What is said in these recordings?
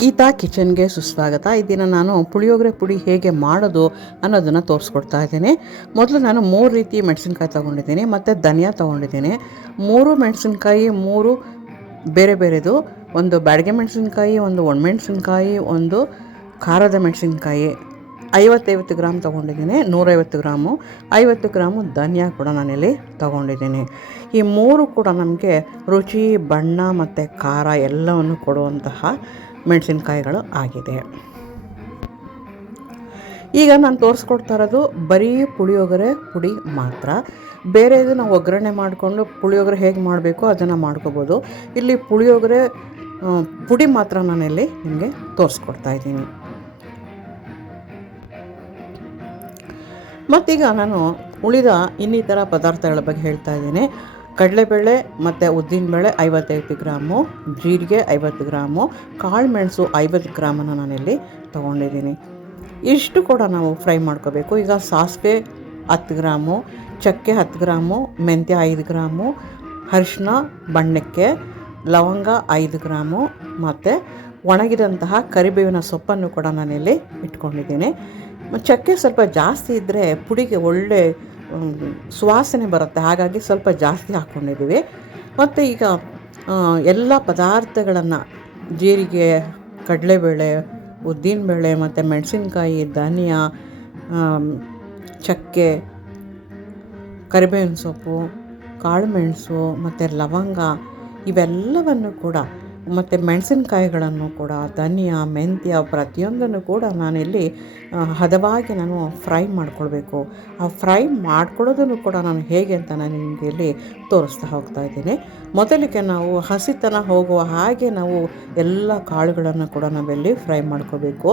ಗೀತಾ ಕಿಚನ್ಗೆ ಸುಸ್ವಾಗತ. ಈ ದಿನ ನಾನು ಪುಳಿಯೋಗರೆ ಪುಡಿ ಹೇಗೆ ಮಾಡೋದು ಅನ್ನೋದನ್ನು ತೋರಿಸ್ಕೊಡ್ತಾ ಇದ್ದೀನಿ. ಮೊದಲು ನಾನು 3 ರೀತಿ ಮೆಣಸಿನ್ಕಾಯಿ ತೊಗೊಂಡಿದ್ದೀನಿ ಮತ್ತು ಧನಿಯಾ ತೊಗೊಂಡಿದ್ದೀನಿ. 3 ಮೆಣಸಿನ್ಕಾಯಿ 3 ಬೇರೆ ಬೇರೆದು, ಒಂದು ಬ್ಯಾಡಗೆ ಮೆಣಸಿನ್ಕಾಯಿ, ಒಂದು ಒಣಮೆಣಸಿನ್ಕಾಯಿ, ಒಂದು ಖಾರದ ಮೆಣಸಿನ್ಕಾಯಿ 50 ಗ್ರಾಮ್ ತೊಗೊಂಡಿದ್ದೀನಿ. 150 ಗ್ರಾಮು 50 ಗ್ರಾಮು ಧನಿಯಾ ಕೂಡ ನಾನಿಲ್ಲಿ ತೊಗೊಂಡಿದ್ದೀನಿ. ಈ 3 ಕೂಡ ನಮಗೆ ರುಚಿ, ಬಣ್ಣ ಮತ್ತು ಖಾರ ಎಲ್ಲವನ್ನು ಕೊಡುವಂತಹ ಮೆಣಸಿನ್ಕಾಯಿಗಳು ಆಗಿದೆ. ಈಗ ನಾನು ತೋರಿಸ್ಕೊಡ್ತಾ ಇರೋದು ಬರೀ ಪುಳಿಯೋಗರೆ ಪುಡಿ ಮಾತ್ರ. ಬೇರೆದು ನಾವು ಒಗ್ಗರಣೆ ಮಾಡಿಕೊಂಡು ಪುಳಿಯೋಗರೆ ಹೇಗೆ ಮಾಡಬೇಕು ಅದನ್ನು ಮಾಡ್ಕೋಬೋದು. ಇಲ್ಲಿ ಪುಳಿಯೋಗರೆ ಪುಡಿ ಮಾತ್ರ ನಾನಿಲ್ಲಿ ನಿಮಗೆ ತೋರಿಸ್ಕೊಡ್ತಾ ಇದ್ದೀನಿ. ಮತ್ತೀಗ ನಾನು ಉಳಿದ ಇನ್ನಿತರ ಪದಾರ್ಥಗಳ ಬಗ್ಗೆ ಹೇಳ್ತಾ ಇದ್ದೀನಿ. ಕಡಲೆಬೇಳೆ ಮತ್ತು ಉದ್ದಿನಬೇಳೆ 55 ಗ್ರಾಮು, ಜೀರಿಗೆ 50 ಗ್ರಾಮು, ಕಾಳು ಮೆಣಸು 50 ಗ್ರಾಮನ್ನು ನಾನಿಲ್ಲಿ ತೊಗೊಂಡಿದ್ದೀನಿ. ಇಷ್ಟು ಕೂಡ ನಾವು ಫ್ರೈ ಮಾಡ್ಕೋಬೇಕು. ಈಗ ಸಾಸಿವೆ 10 ಗ್ರಾಮು, ಚಕ್ಕೆ 10 ಗ್ರಾಮು, ಮೆಂತ್ಯ 5 ಗ್ರಾಮು, ಅರಿಶಿನ ಬಣ್ಣಕ್ಕೆ, ಲವಂಗ 5 ಗ್ರಾಮು ಮತ್ತು ಒಣಗಿದಂತಹ ಕರಿಬೇವಿನ ಸೊಪ್ಪನ್ನು ಕೂಡ ನಾನಿಲ್ಲಿ ಇಟ್ಕೊಂಡಿದ್ದೀನಿ. ಚಕ್ಕೆ ಸ್ವಲ್ಪ ಜಾಸ್ತಿ ಇದ್ದರೆ ಪುಡಿಗೆ ಒಳ್ಳೆ ಸುವಾಸನೆ ಬರುತ್ತೆ, ಹಾಗಾಗಿ ಸ್ವಲ್ಪ ಜಾಸ್ತಿ ಹಾಕ್ಕೊಂಡಿದ್ದೀವಿ. ಮತ್ತು ಈಗ ಎಲ್ಲ ಪದಾರ್ಥಗಳನ್ನು ಜೀರಿಗೆ, ಕಡಲೆಬೇಳೆ, ಉದ್ದಿನಬೇಳೆ ಮತ್ತು ಮೆಣಸಿನ್ಕಾಯಿ, ಧನಿಯಾ, ಚಕ್ಕೆ, ಕರಿಬೇವಿನ ಸೊಪ್ಪು, ಕಾಳು ಮೆಣಸು ಮತ್ತು ಲವಂಗ ಇವೆಲ್ಲವನ್ನು ಕೂಡ ಮತ್ತು ಮೆಣಸಿನ್ಕಾಯಿಗಳನ್ನು ಕೂಡ, ಧನಿಯಾ, ಮೆಂತ್ಯ ಪ್ರತಿಯೊಂದನ್ನು ಕೂಡ ನಾನಿಲ್ಲಿ ಹದವಾಗಿ ನಾನು ಫ್ರೈ ಮಾಡ್ಕೊಳ್ಬೇಕು. ಆ ಫ್ರೈ ಮಾಡ್ಕೊಳ್ಳೋದನ್ನು ಕೂಡ ನಾನು ಹೇಗೆ ಅಂತ ನಾನು ನಿಮಗೆ ಇಲ್ಲಿ ತೋರಿಸ್ತಾ ಹೋಗ್ತಾ ಇದ್ದೀನಿ. ಮೊದಲಿಗೆ ನಾವು ಹಸಿತನ ಹೋಗುವ ಹಾಗೆ ನಾವು ಎಲ್ಲ ಕಾಳುಗಳನ್ನು ಕೂಡ ನಾವಿಲ್ಲಿ ಫ್ರೈ ಮಾಡ್ಕೋಬೇಕು,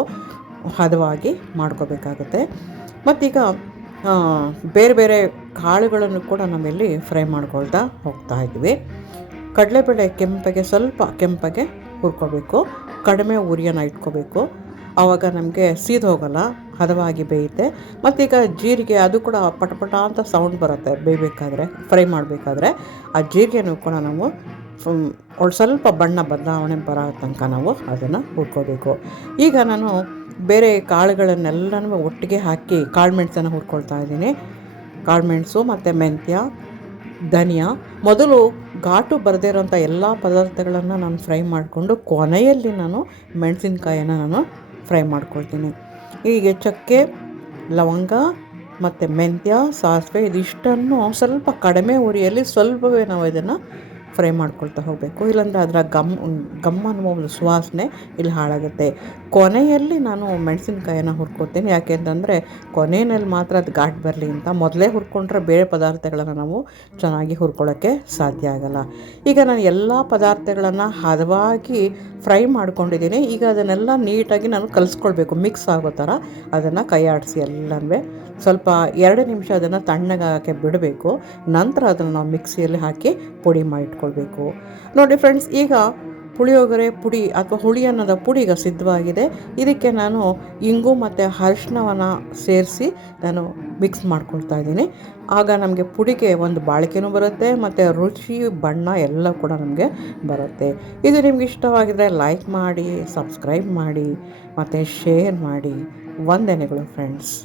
ಹದವಾಗಿ ಮಾಡ್ಕೋಬೇಕಾಗುತ್ತೆ. ಮತ್ತೀಗ ಬೇರೆ ಬೇರೆ ಕಾಳುಗಳನ್ನು ಕೂಡ ನಾವಿಲ್ಲಿ ಫ್ರೈ ಮಾಡ್ಕೊಳ್ತಾ ಹೋಗ್ತಾ ಇದ್ವಿ. ಕಡಲೆಬೇಳೆ ಸ್ವಲ್ಪ ಕೆಂಪಗೆ ಹುರ್ಕೋಬೇಕು, ಕಡಿಮೆ ಉರಿಯನ್ನು ಇಟ್ಕೋಬೇಕು, ಆವಾಗ ನಮಗೆ ಸೀದು ಹೋಗೋಲ್ಲ, ಹದವಾಗಿ ಬೇಯುತ್ತೆ. ಮತ್ತೀಗ ಜೀರಿಗೆ ಅದು ಕೂಡ ಪಟಪಟ ಅಂತ ಸೌಂಡ್ ಬರುತ್ತೆ ಬೇಯಬೇಕಾದ್ರೆ, ಫ್ರೈ ಮಾಡಬೇಕಾದ್ರೆ. ಆ ಜೀರಿಗೆನೂ ಕೂಡ ನಾವು ಸ್ವಲ್ಪ ಬಣ್ಣ ಬದಲಾವಣೆ ಬರೋ ತನಕ ನಾವು ಅದನ್ನು ಹುರ್ಕೋಬೇಕು. ಈಗ ನಾನು ಬೇರೆ ಕಾಳುಗಳನ್ನೆಲ್ಲನೂ ಒಟ್ಟಿಗೆ ಹಾಕಿ ಕಾಳು ಮೆಣಸನ್ನು ಹುರ್ಕೊಳ್ತಾ ಇದ್ದೀನಿ. ಕಾಳು ಮೆಣಸು ಮತ್ತು ಮೆಂತ್ಯ, ಧನಿಯಾ. ಮೊದಲು ಘಾಟು ಬರದೇ ಇರೋಂಥ ಎಲ್ಲ ಪದಾರ್ಥಗಳನ್ನು ನಾನು ಫ್ರೈ ಮಾಡಿಕೊಂಡು ಕೊನೆಯಲ್ಲಿ ನಾನು ಮೆಣಸಿನ್ಕಾಯನ್ನು ನಾನು ಫ್ರೈ ಮಾಡ್ಕೊಳ್ತೀನಿ. ಹೀಗೆ ಚಕ್ಕೆ, ಲವಂಗ ಮತ್ತು ಮೆಂತ್ಯ, ಸಾಸಿವೆ ಇದಿಷ್ಟನ್ನು ಸ್ವಲ್ಪ ಕಡಿಮೆ ಉರಿಯಲ್ಲಿ ಸ್ವಲ್ಪವೇ ನಾವು ಇದನ್ನು ಫ್ರೈ ಮಾಡ್ಕೊಳ್ತಾ ಹೋಗಬೇಕು. ಇಲ್ಲಾಂದರೆ ಅದರ ಗಮ್ ಅನ್ನುವ ಒಂದು ಸುವಾಸನೆ ಇಲ್ಲಿ ಹಾಳಾಗುತ್ತೆ. ಕೊನೆಯಲ್ಲಿ ನಾನು ಮೆಣಸಿನ್ಕಾಯನ್ನು ಹುರ್ಕೊತೀನಿ, ಯಾಕೆ ಅಂತಂದರೆ ಕೊನೆಯಲ್ಲಿ ಮಾತ್ರ ಅದು ಘಾಟ್ ಬರಲಿ ಅಂತ. ಮೊದಲೇ ಹುರ್ಕೊಂಡ್ರೆ ಬೇರೆ ಪದಾರ್ಥಗಳನ್ನು ನಾವು ಚೆನ್ನಾಗಿ ಹುರ್ಕೊಳ್ಳೋಕ್ಕೆ ಸಾಧ್ಯ ಆಗಲ್ಲ. ಈಗ ನಾನು ಎಲ್ಲ ಪದಾರ್ಥಗಳನ್ನು ಹದವಾಗಿ ಫ್ರೈ ಮಾಡ್ಕೊಂಡಿದ್ದೀನಿ. ಈಗ ಅದನ್ನೆಲ್ಲ ನೀಟಾಗಿ ನಾನು ಕಲಿಸ್ಕೊಳ್ಬೇಕು, ಮಿಕ್ಸ್ ಆಗೋ ಥರ ಅದನ್ನು ಕೈ ಆಡಿಸಿ ಎಲ್ಲನೂ ಸ್ವಲ್ಪ 2 ನಿಮಿಷ ಅದನ್ನು ತಣ್ಣಗಾಗಕ್ಕೆ ಬಿಡಬೇಕು. ನಂತರ ಅದನ್ನು ನಾವು ಮಿಕ್ಸಿಯಲ್ಲಿ ಹಾಕಿ ಪುಡಿ ಮಾಡಿಟ್ಕೊಳ್ಬೇಕು. ನೋಡಿ ಫ್ರೆಂಡ್ಸ್, ಈಗ ಪುಳಿಯೋಗರೆ ಪುಡಿ ಅಥವಾ ಹುಳಿ ಅನ್ನದ ಪುಡಿ ಈಗ ಸಿದ್ಧವಾಗಿದೆ. ಇದಕ್ಕೆ ನಾನು ಇಂಗು ಮತ್ತು ಅರಿಶಿನವನ್ನು ಸೇರಿಸಿ ನಾನು ಮಿಕ್ಸ್ ಮಾಡ್ಕೊಳ್ತಾ ಇದ್ದೀನಿ. ಆಗ ನಮಗೆ ಪುಡಿಗೆ ಒಂದು ಬಾಳಿಕೆನೂ ಬರುತ್ತೆ ಮತ್ತು ರುಚಿ, ಬಣ್ಣ ಎಲ್ಲ ಕೂಡ ನಮಗೆ ಬರುತ್ತೆ. ಇದು ನಿಮ್ಗೆ ಇಷ್ಟವಾಗಿದ್ದರೆ ಲೈಕ್ ಮಾಡಿ, ಸಬ್ಸ್ಕ್ರೈಬ್ ಮಾಡಿ ಮತ್ತು ಶೇರ್ ಮಾಡಿ. ವಂದನೆಗಳು ಫ್ರೆಂಡ್ಸ್.